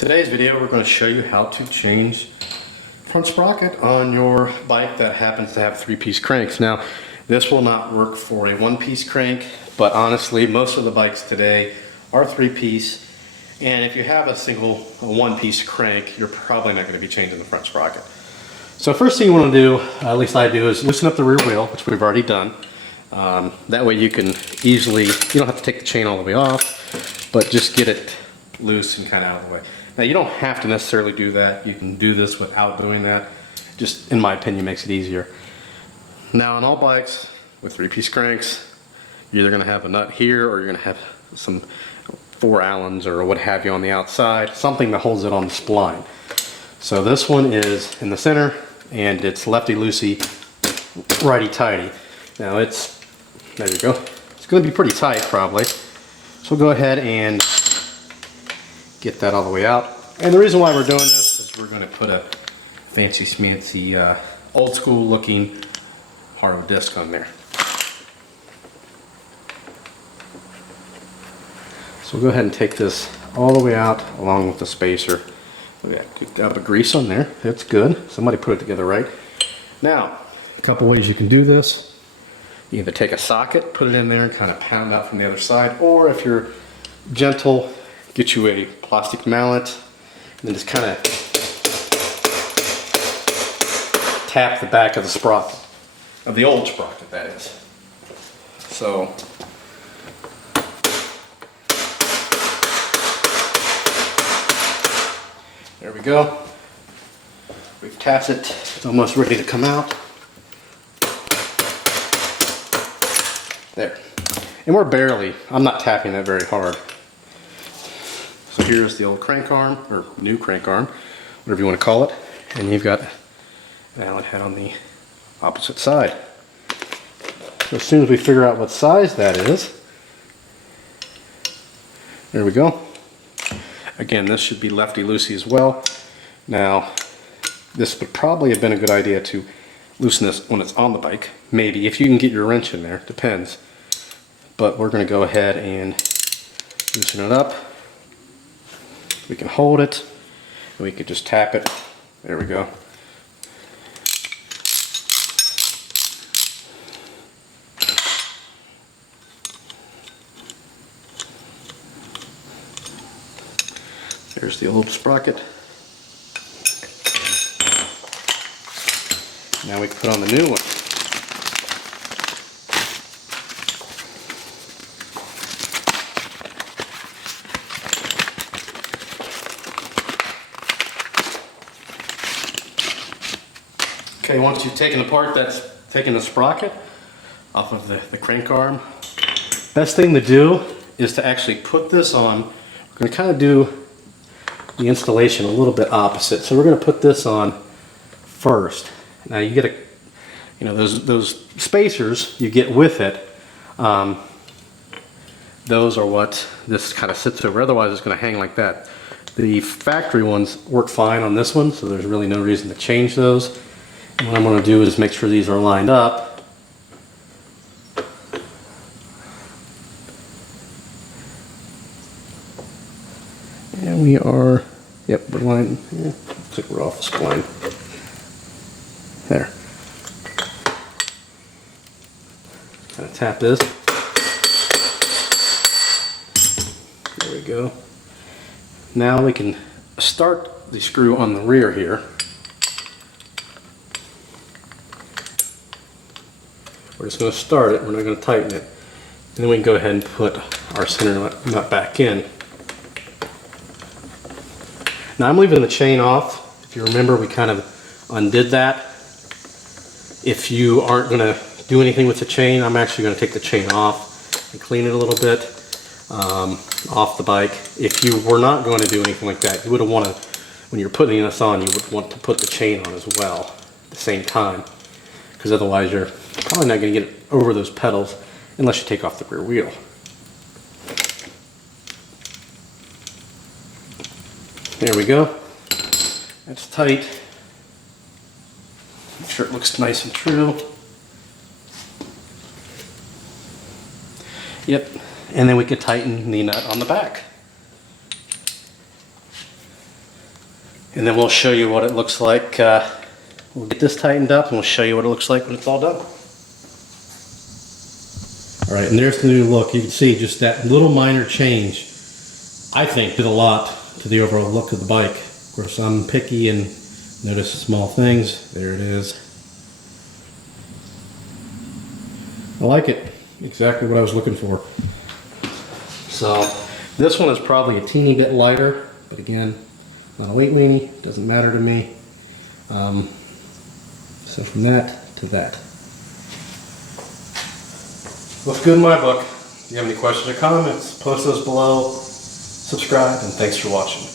Today's video we're going to show you how to change front sprocket on your bike that happens to have 3-piece cranks. Now this will not work for a 1-piece crank, but honestly most of the bikes today are 3-piece, and if you have a 1-piece crank you're probably not going to be changing the front sprocket. So first thing you want to do, at least I do, is loosen up the rear wheel, which we've already done. That way you can easily, you don't have to take the chain all the way off, but just get it loose and kind of out of the way. Now you don't have to necessarily do that. You can do this without doing that. Just in my opinion makes it easier. Now on all bikes with 3-piece cranks, you're either going to have a nut here or you're going to have some 4 Allens or what have you on the outside, something that holds it on the spline. So this one is in the center and it's lefty-loosey, righty-tighty. Now there you go. It's going to be pretty tight probably. So we'll go ahead and get that all the way out. And the reason why we're doing this is we're going to put a fancy schmancy old school looking Haro disc on there. So we'll go ahead and take this all the way out along with the spacer. Look at that, good dab of grease on there. That's good. Somebody put it together right. Now, a couple ways you can do this. You either take a socket, put it in there and kind of pound out from the other side, or if you're gentle, get you a plastic mallet and then just kind of tap the back of the sprocket, of the old sprocket that is. So there we go. We've tapped it. It's almost ready to come out. There. And we're barely, I'm not tapping that very hard. So here's the old crank arm, or new crank arm, whatever you want to call it. And you've got an Allen head on the opposite side. So as soon as we figure out what size that is, there we go. Again, this should be lefty-loosey as well. Now, this would probably have been a good idea to loosen this when it's on the bike. Maybe, if you can get your wrench in there, depends. But we're going to go ahead and loosen it up. We can hold it, and we can just tap it. There we go. There's the old sprocket. Now we can put on the new one. Okay, once you've taken the part that's taken the sprocket off of the crank arm, best thing to do is to actually put this on. We're going to kind of do the installation a little bit opposite. So we're going to put this on first. Now you get those spacers you get with it. Those are what this kind of sits over. Otherwise it's going to hang like that. The factory ones work fine on this one, so there's really no reason to change those. And what I'm going to do is make sure these are lined up. And we are, yep, we're lined. Yeah, looks like we're off the spline. There. Kind of tap this. There we go. Now we can start the screw on the rear here. We're just going to start it, we're not going to tighten it. And then we can go ahead and put our center nut back in. Now I'm leaving the chain off. If you remember, we kind of undid that. If you aren't going to do anything with the chain, I'm actually going to take the chain off and clean it a little bit off the bike. If you were not going to do anything like that, you would have wanted, when you're putting this on, you would want to put the chain on as well at the same time. Because otherwise you're probably not going to get over those pedals unless you take off the rear wheel. There we go. That's tight. Make sure it looks nice and true. Yep. And then we could tighten the nut on the back. And then we'll show you what it looks like. We'll get this tightened up and we'll show you what it looks like when it's all done. All right, and there's the new look. You can see just that little minor change, I think, did a lot to the overall look of the bike. Of course, I'm picky and notice small things. There it is. I like it. Exactly what I was looking for. So this one is probably a teeny bit lighter, but again, not a weight weenie. Doesn't matter to me. So from that to that. Looks good in my book. If you have any questions or comments, post those below. Subscribe, and thanks for watching.